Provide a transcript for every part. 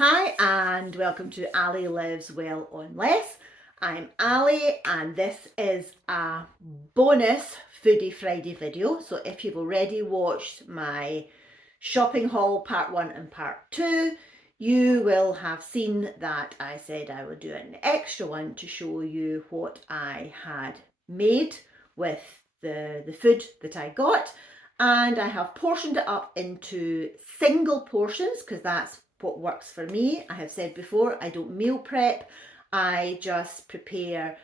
Hi and welcome to Ali Lives Well on Less. I'm Ali and this is a bonus Foodie Friday video. So if you've already watched my shopping haul part 1 and part 2, you will have seen that I said I would do an extra one to show you what I had made with the food that I got. And I have portioned it up into single portions because that's what works for me. I have said before, I don't meal prep. I just prepare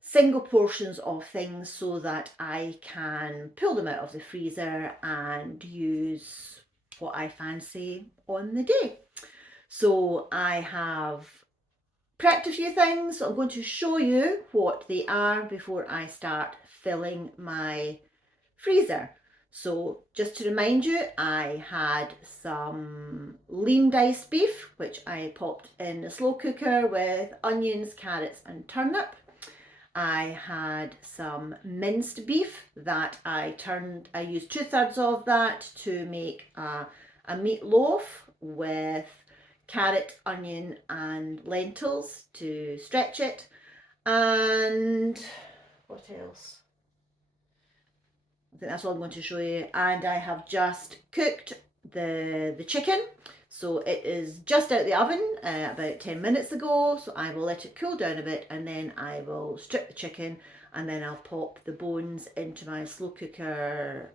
single portions of things so that I can pull them out of the freezer and use what I fancy on the day. So I have prepped a few things. So I'm going to show you what they are before I start filling my freezer. So just to remind you, I had some lean diced beef, which I popped in the slow cooker with onions, carrots and turnip. I had some minced beef that I used 2/3 of that to make a meatloaf with carrot, onion and lentils to stretch it. And what else? I think that's all I'm going to show you. And I have just cooked the chicken. So it is just out the oven about 10 minutes ago. So I will let it cool down a bit and then I will strip the chicken and then I'll pop the bones into my slow cooker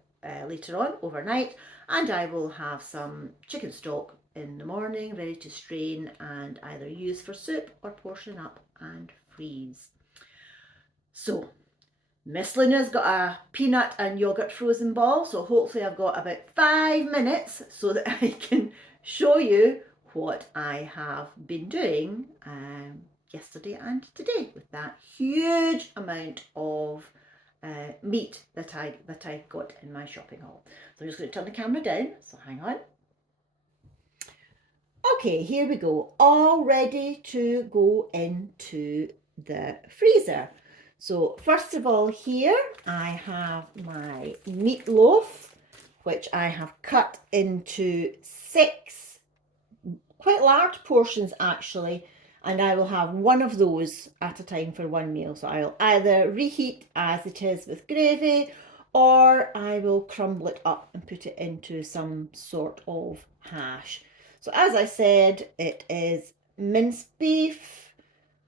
later on overnight. And I will have some chicken stock in the morning ready to strain and either use for soup or portion up and freeze. So Miss Luna's got a peanut and yoghurt frozen ball, so hopefully I've got about 5 minutes so that I can show you what I have been doing yesterday and today with that huge amount of meat that I got in my shopping haul. So I'm just going to turn the camera down, so hang on. Okay, here we go, all ready to go into the freezer. So first of all here I have my meatloaf, which I have cut into 6 quite large portions actually, and I will have one of those at a time for one meal. So I'll either reheat as it is with gravy or I will crumble it up and put it into some sort of hash. So as I said, it is minced beef.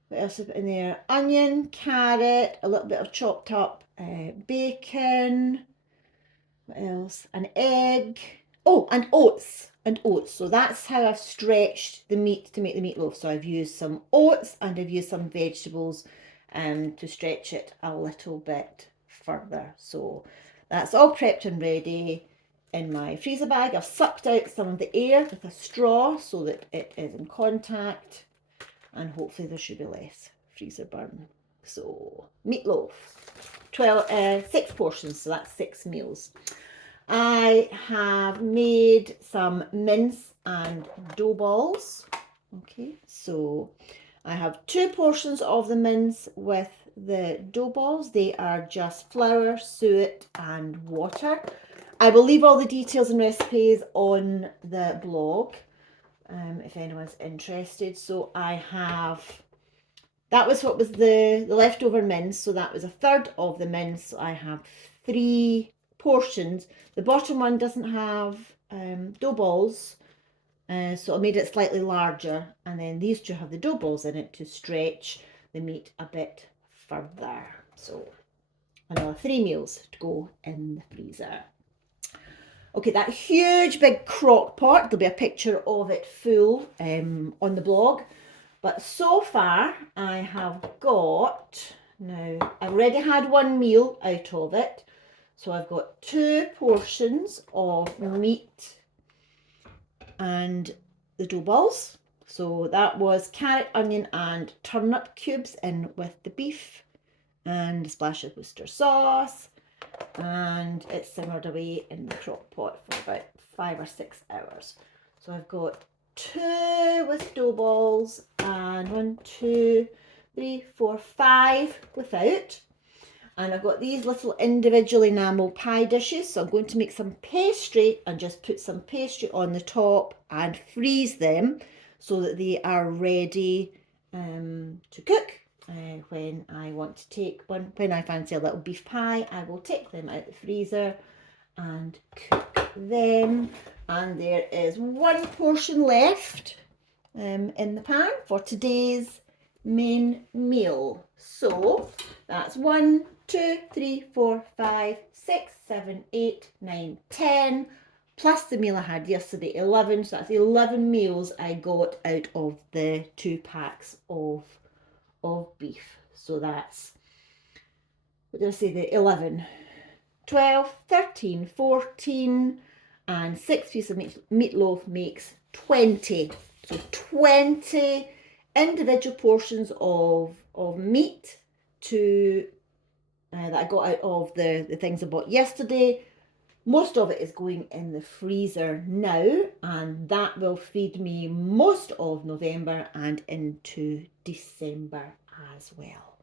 What else have I put in there? Onion, carrot, a little bit of chopped up bacon. What else? An egg. Oh, and oats. And oats. So that's how I've stretched the meat to make the meatloaf. So I've used some oats and I've used some vegetables to stretch it a little bit further. So that's all prepped and ready in my freezer bag. I've sucked out some of the air with a straw so that it is in contact, and hopefully there should be less freezer burn. So meatloaf, 6 portions, so that's 6 meals. I have made some mince and dough balls. Okay, so I have 2 portions of the mince with the dough balls. They are just flour, suet and water. I will leave all the details and recipes on the blog if anyone's interested. So I have, that was what was the leftover mince, so that was 1/3 of the mince. So I have 3 portions. The bottom one doesn't have dough balls, so I made it slightly larger, and then these 2 have the dough balls in it to stretch the meat a bit further. So another 3 meals to go in the freezer. Okay, that huge big crock pot, there'll be a picture of it full on the blog. But so far I have got, now I've already had 1 meal out of it. So I've got 2 portions of meat and the dough balls. So that was carrot, onion and turnip cubes in with the beef and a splash of Worcester sauce. And it simmered away in the crock pot for about 5 or 6 hours. So I've got 2 with dough balls and 1, 2, 3, 4, 5 without. And I've got these little individual enamel pie dishes. So I'm going to make some pastry and just put some pastry on the top and freeze them so that they are ready to cook. When I want to take one, when I fancy a little beef pie, I will take them out the freezer and cook them. And there is one portion left in the pan for today's main meal. So that's 1, 2, 3, 4, 5, 6, 7, 8, 9, 10, plus the meal I had yesterday, 11. So that's 11 meals I got out of the 2 packs of beef. So that's, what did I say, the 11, 12, 13, 14, and 6 pieces of meatloaf makes 20. So 20 individual portions of meat to that I got out of the things I bought yesterday. Most of it is going in the freezer now, and that will feed me most of November and into December as well.